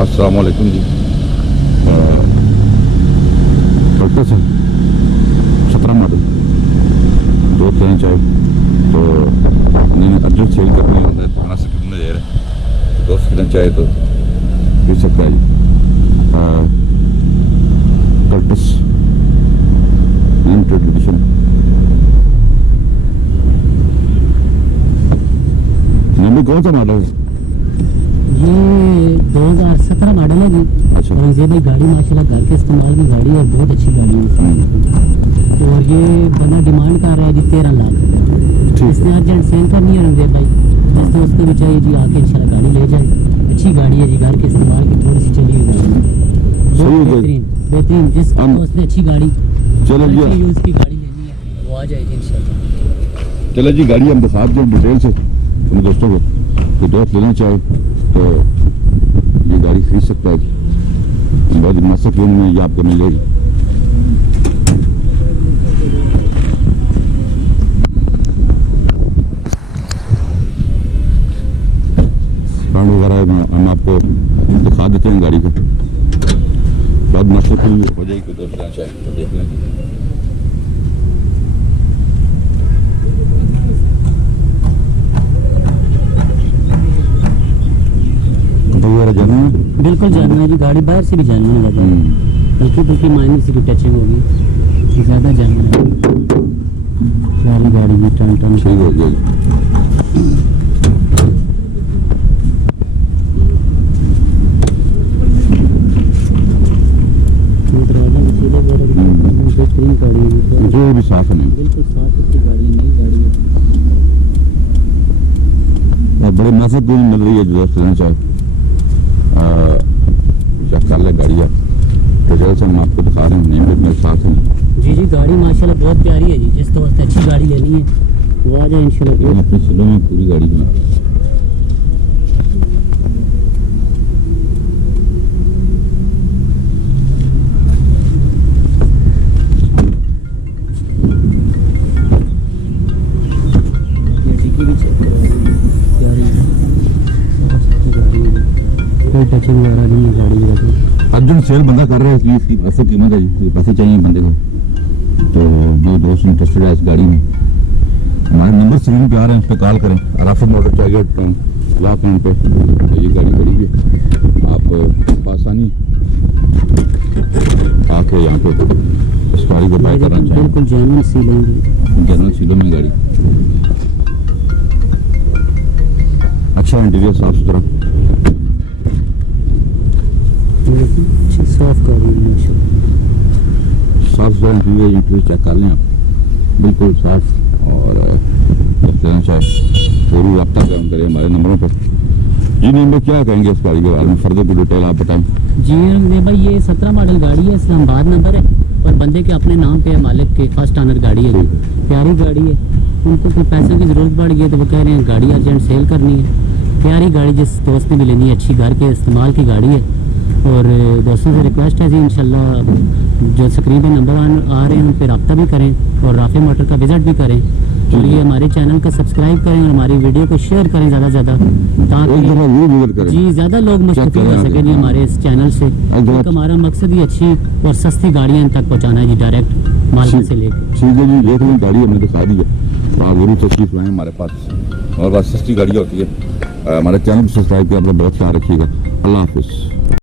अस्सलाम वालेकुम जी। कल्टस है 17 मॉडल, 2 लेना चाहे तो अर्जेंट सेल करने होता है थाना से कितने दे रहे हैं, दोस्त लेना चाहे तो ले सकता है जी। Cultus limited edition. नंबर कौन सा मॉडल है? ये 2017 मॉडल है जी। अच्छा। और ये भाई गाड़ी माशाल्लाह घर के इस्तेमाल की गाड़ी है, बहुत अच्छी गाड़ी है। और ये बंदा डिमांड कर रहा है जी 13 लाख रुपये। इसने अर्जेंट सेल करनी है रंगदेव भाई, जिस दोस्त को भी चाहिए जी आके इंशाल्लाह गाड़ी ले जाए। अच्छी गाड़ी है जी, घर के इस्तेमाल की, थोड़ी सी चली हुई गाड़ी, बेहतरीन बेहतरीन। जिस दोस्त ने अच्छी गाड़ी यूज़ की गाड़ी लेनी है वो आ जाएगी इंशाल्लाह। चलो जी, गाड़ी हम दिखा दें डिटेल से अपने दोस्तों को, तो दोस्त लेना चाहे तो ये गाड़ी खरीद सकता है जी। बहुत मुनासिब कीमत में ये आपको मिलेगी। ब्रांड वगैरह हम आपको दिखा देते हैं गाड़ी को, बहुत मुनासिब हो जाएगी। दोस्त लेना चाहे तो देख लें। बिल्कुल जानना है जी, गाड़ी बाहर से भी जानना है, हल्की फुल्की माइनर से भी टचिंग होगी, ज़्यादा जानना है। सारी गाड़ी में टन टन ठीक हो गया। बेहतरीन गाड़ी है, जो भी साफ नहीं, बिल्कुल साफ सुथरी गाड़ी, नई गाड़ी है। बड़े मुनासिब कीमत मिल रही है जो दोस्त लेना चाहे चेक कर ले गाड़ी है। तो जैसे हम आपको दिखा रहे हैं, नेम मेरे साथ हैं। जी गाड़ी माशाल्लाह बहुत प्यारी है जी, जिस दोस्त अच्छी गाड़ी लेनी है वो आ जाए इंशाल्लाह। अपने सिलों में पूरी गाड़ी में कोई टचिंग वगैरह नहीं है गाड़ी में। अर्जेंट सेल बंदा कर रहा है, इसलिए इसकी पैसे कीमत है जी, पैसे चाहिए बंदे को। तो जो दोस्त इंटरेस्टेड है इस गाड़ी में, हमारे नंबर स्क्रीन पे आ रहे हैं, उस पर कॉल करें। राफिक मोटर चाहिए ला पॉइंट पे, तो ये गाड़ी खड़ी हुई है, आप आसानी आके यहाँ पे इस गाड़ी को बाय करना चाहिए। बिल्कुल जेन्युइन सीलों में गाड़ी, अच्छा इंटीरियर, साफ सुथरा, साफ गाड़ी है, साफ सुथरा इंटीरियर चेक कर लें आप, बिल्कुल साफ। और लेना चाहे पूरी रब्ता करें हमारे नंबरों पर। जी नहीं, मैं क्या कहेंगे इस गाड़ी के बारे में, फर्दर की डिटेल आप बताएं। जी भाई, ये 17 मॉडल गाड़ी है, इस्लामाबाद नंबर है और बंदे के अपने नाम पे है, मालिक के फर्स्ट ऑनर गाड़ी है, प्यारी गाड़ी है। उनको कोई पैसों की ज़रूरत पड़ गई है तो वो कह रहे हैं गाड़ी अर्जेंट सेल करनी है। प्यारी गाड़ी जिस दोस्त ने भी लेनी है, अच्छी घर के इस्तेमाल की गाड़ी है। और दोस्तों से रिक्वेस्ट है जी, इंशाल्लाह जो स्क्रीन पे नंबर आ रहे हैं उन पर रब्ता भी करें और राफिक मोटर का विजिट भी करें। और ये हमारे चैनल को सब्सक्राइब करें और हमारी वीडियो को शेयर करें ज़्यादा से ज़्यादा, ताकि जी ज़्यादा लोग मुस्तफ़ीद हो सकें जी हमारे इस चैनल से। क्योंकि हमारा मकसद ही अच्छी और सस्ती गाड़ियाँ इन तक पहुँचाना है जी, डायरेक्ट मार्केट से लेकर। ठीक है जी, देख लें गाड़ी हमने दिखा दी है, तो आप जरूर तशरीफ लाएँ हमारे पास, और बहुत सस्ती गाड़ियाँ होती है। हमारे चैनल को सब्सक्राइब कर अपना बहुत ख्याल रखिएगा। अल्लाह हाफिज़।